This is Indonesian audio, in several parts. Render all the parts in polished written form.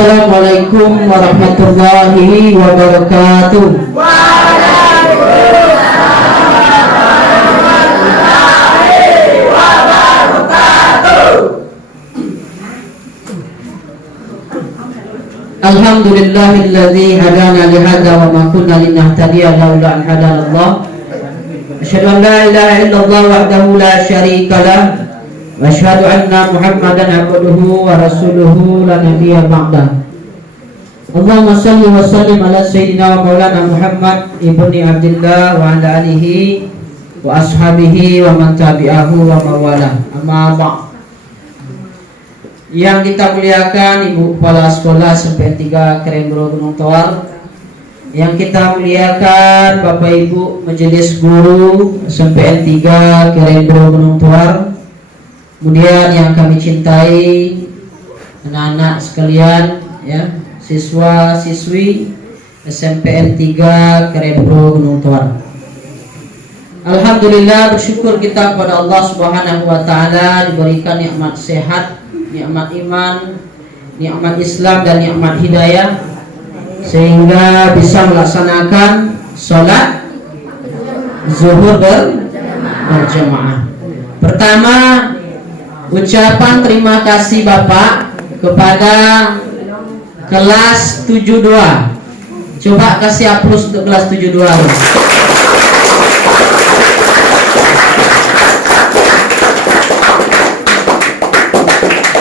Assalamualaikum warahmatullahi wabarakatuh. Alhamdulillahilladzi hadana li hadza wa ma kunna linahtadiya laula an hadanallah. Asyhadu an la ilaha illallah wahdahu la syarika lah wa asyhadu anna Muhammadan abduhu wa rasuluhu la nabiyya ba'dah. Allahumma shalli wa sallim ala sayyidina wa maulana Muhammad ibni Abdillah wa ala alihi wa ashabihi wa man tabi'ahu wa mawalah. Amma ba'd. Yang kita muliakan Ibu Kepala Sekolah SMP 3 Kerenbro Gunung Tawar, yang kita muliakan Bapak Ibu Majelis Guru SMP 3 Kerenbro Gunung Tawar, kemudian yang kami cintai anak-anak sekalian, ya, siswa-siswi SMP 3 Kerenbro Gunung Tawar. Alhamdulillah, bersyukur kita kepada Allah Subhanahu wa taala diberikan nikmat sehat, nikmat iman, nikmat Islam dan nikmat hidayah, sehingga bisa melaksanakan sholat zuhur berjamaah. Pertama, ucapan terima kasih Bapak kepada kelas 72. Coba kasih aplaus untuk kelas 72.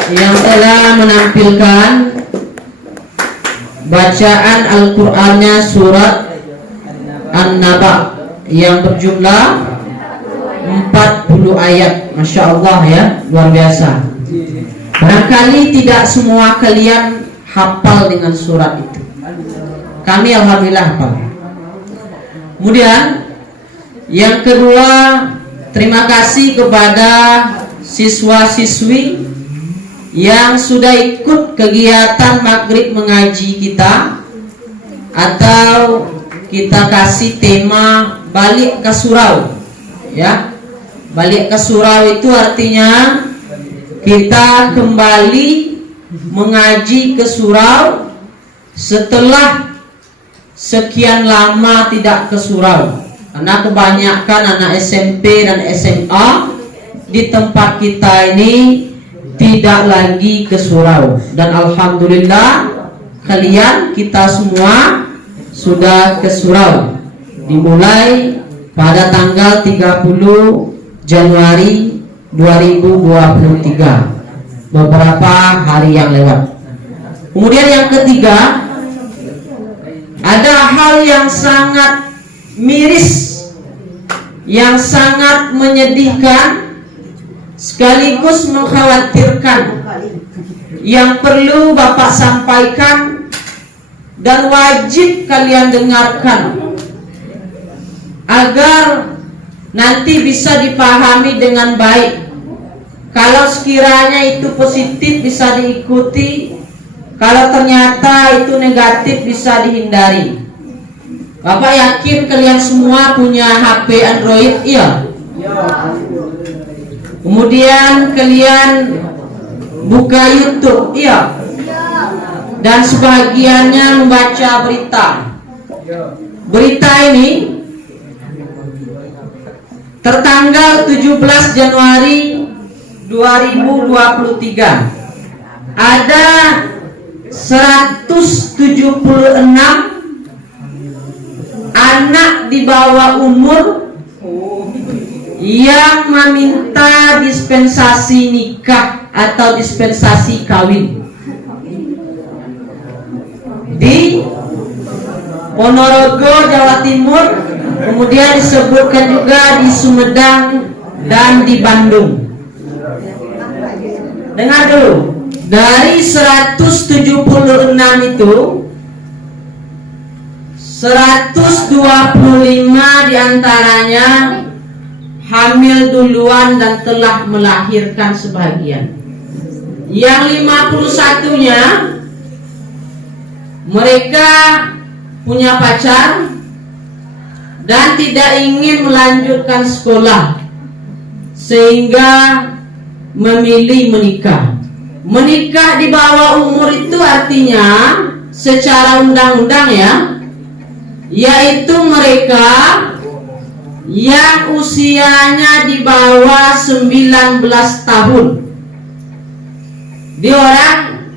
Yang telah menampilkan bacaan Al-Qur'annya surat An-Naba yang berjumlah 40 ayat. Masya Allah ya, luar biasa. Barangkali tidak semua kalian hafal dengan surat itu. Kami alhamdulillah hafal. Kemudian yang kedua, terima kasih kepada siswa-siswi yang sudah ikut kegiatan maghrib mengaji kita, atau kita kasih tema balik ke surau, ya. Balik ke surau itu artinya kita kembali mengaji ke surau setelah sekian lama tidak ke surau, karena kebanyakan anak SMP dan SMA di tempat kita ini tidak lagi ke surau. Dan alhamdulillah kalian, kita semua sudah ke surau dimulai pada tanggal 30 Januari 2023, beberapa hari yang lewat. Kemudian yang ketiga, ada hal yang sangat miris, yang sangat menyedihkan sekaligus mengkhawatirkan, yang perlu Bapak sampaikan dan wajib kalian dengarkan agar nanti bisa dipahami dengan baik. Kalau sekiranya itu positif bisa diikuti, kalau ternyata itu negatif bisa dihindari. Bapak yakin kalian semua punya HP Android? Iya. Kemudian kalian buka YouTube, iya. Dan sebagiannya membaca berita. Berita ini tertanggal 17 Januari 2023 ada 176 anak di bawah umur yang meminta dispensasi nikah atau dispensasi kawin di Ponorogo, Jawa Timur, kemudian disebutkan juga di Sumedang dan di Bandung. Dengar dulu, dari 176 itu 125 diantaranya hamil duluan dan telah melahirkan sebagian. Yang 51-nya mereka punya pacar dan tidak ingin melanjutkan sekolah sehingga memilih menikah. Menikah di bawah umur itu artinya secara undang-undang ya, yaitu mereka yang usianya di bawah 19 tahun. Dia orang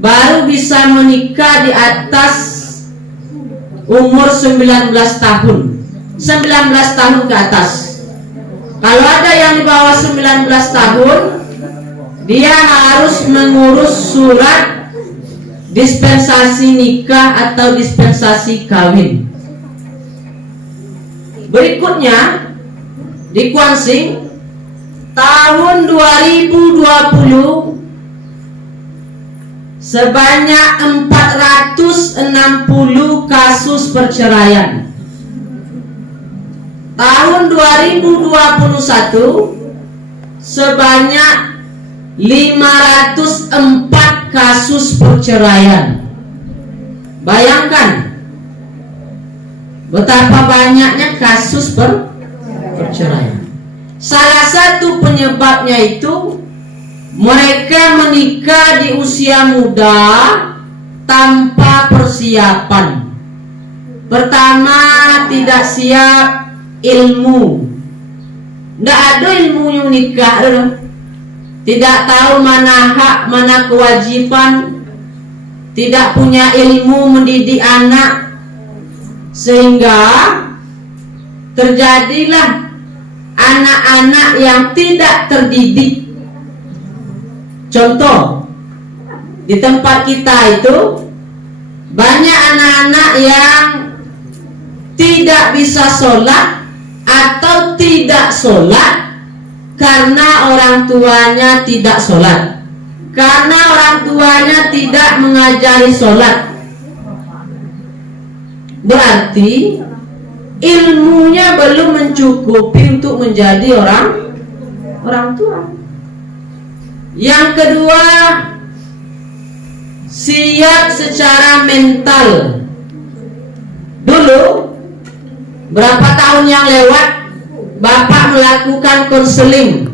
baru bisa menikah di atas umur 19 tahun. 19 tahun ke atas. Kalau ada yang di bawah 19 tahun, dia harus mengurus surat dispensasi nikah atau dispensasi kawin. Berikutnya di Kuansing tahun 2020 sebanyak 460 kasus perceraian. Tahun 2021 sebanyak 504 kasus perceraian. Bayangkan betapa banyaknya kasus perceraian. Salah satu penyebabnya itu mereka menikah di usia muda tanpa persiapan. Pertama, tidak siap ilmu. Tidak ada ilmu nikah, tidak tahu mana hak, mana kewajiban, tidak punya ilmu mendidik anak, sehingga terjadilah anak-anak yang tidak terdidik. Contoh, di tempat kita itu banyak anak-anak yang tidak bisa sholat atau tidak sholat karena orang tuanya tidak sholat, karena orang tuanya tidak mengajari sholat. Berarti ilmunya belum mencukupi untuk menjadi orang tua. Yang kedua, siap secara mental. Dulu berapa tahun yang lewat, Bapak melakukan konseling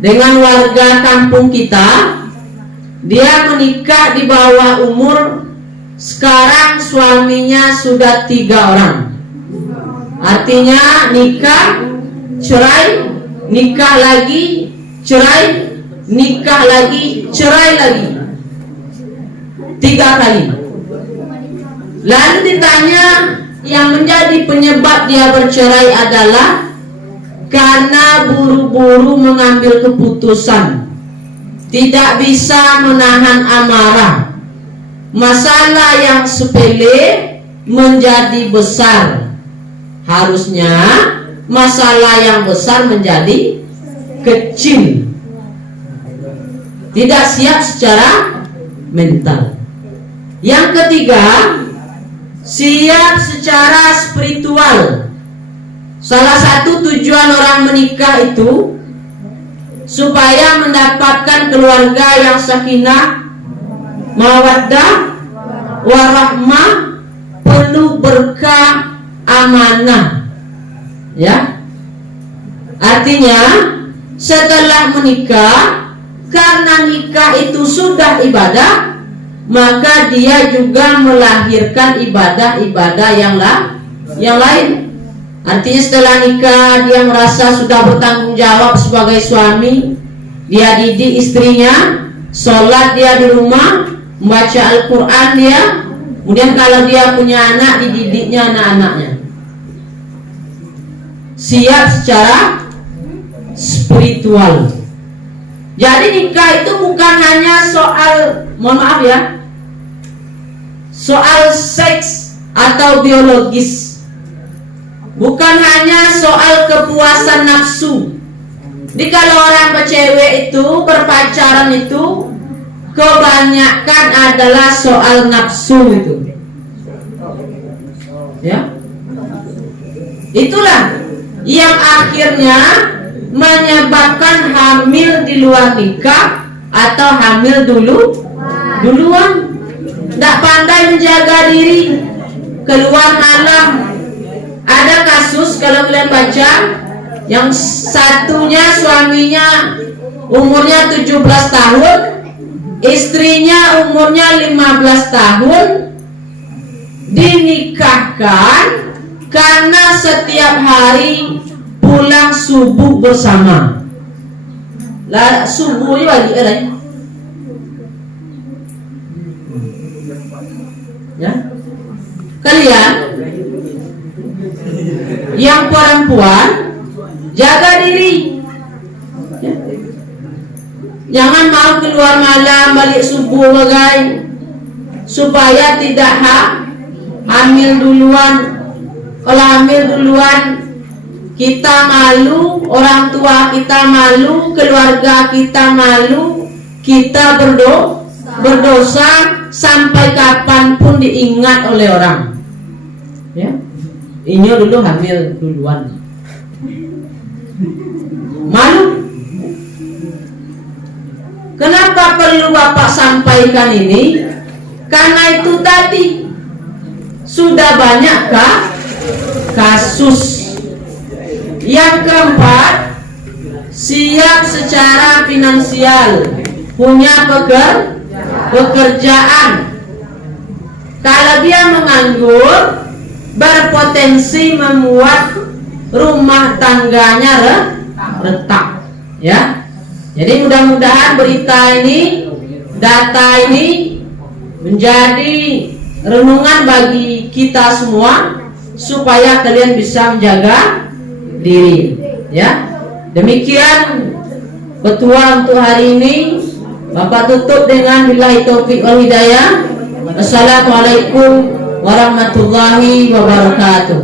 dengan warga kampung kita. Dia menikah di bawah umur. Sekarang suaminya sudah 3 orang. Artinya nikah, cerai, nikah lagi, cerai, nikah lagi, cerai lagi, 3 kali. Lalu ditanya, yang menjadi penyebab dia bercerai adalah karena buru-buru mengambil keputusan, tidak bisa menahan amarah. Masalah yang sepele menjadi besar. Harusnya masalah yang besar menjadi kecil. Tidak siap secara mental. Yang ketiga, siap secara spiritual. Salah satu tujuan orang menikah itu supaya mendapatkan keluarga yang sakinah, mawaddah, warahmah, penuh berkah, amanah. Ya. Artinya setelah menikah, karena nikah itu sudah ibadah, maka dia juga melahirkan ibadah-ibadah yang lain. Artinya setelah nikah dia merasa sudah bertanggung jawab sebagai suami. Dia didik istrinya, sholat dia di rumah, membaca Al-Quran dia. Kemudian kalau dia punya anak, dididiknya anak-anaknya. Siap secara spiritual. Jadi nikah itu bukan hanya soal, mohon maaf ya, soal seks atau biologis. Bukan hanya soal kepuasan nafsu. Jadi kalau orang bercewek itu, berpacaran itu, kebanyakan adalah soal nafsu itu. Ya. Itulah yang akhirnya menyebabkan hamil di luar nikah atau hamil duluan. Tidak pandai menjaga diri, keluar malam. Ada kasus kalau kalian baca, yang satunya suaminya umurnya 17 tahun, istrinya umurnya 15 tahun, dinikahkan karena setiap hari pulang subuh bersama. Lah subuh ini bagi ya, kalian yang perempuan jaga diri ya. Jangan mau keluar malam balik subuh bagai, supaya tidak hamil duluan. Kalau hamil duluan kita malu, orang tua kita malu, keluarga kita malu, kita berdosa sampai kapanpun diingat oleh orang ya. Ini dulu hamil duluan, malu. Kenapa perlu Bapak sampaikan ini? Karena itu tadi sudah banyak kasus. Yang keempat, siap secara finansial, punya pekerjaan. Kalau dia menganggur, berpotensi membuat rumah tangganya retak ya. Jadi mudah-mudahan berita ini, data ini menjadi renungan bagi kita semua, supaya kalian bisa menjaga diri ya. Demikian petua untuk hari ini. Bapak tutup dengan billahi taufik wal hidayah. Assalamualaikum warahmatullahi wabarakatuh.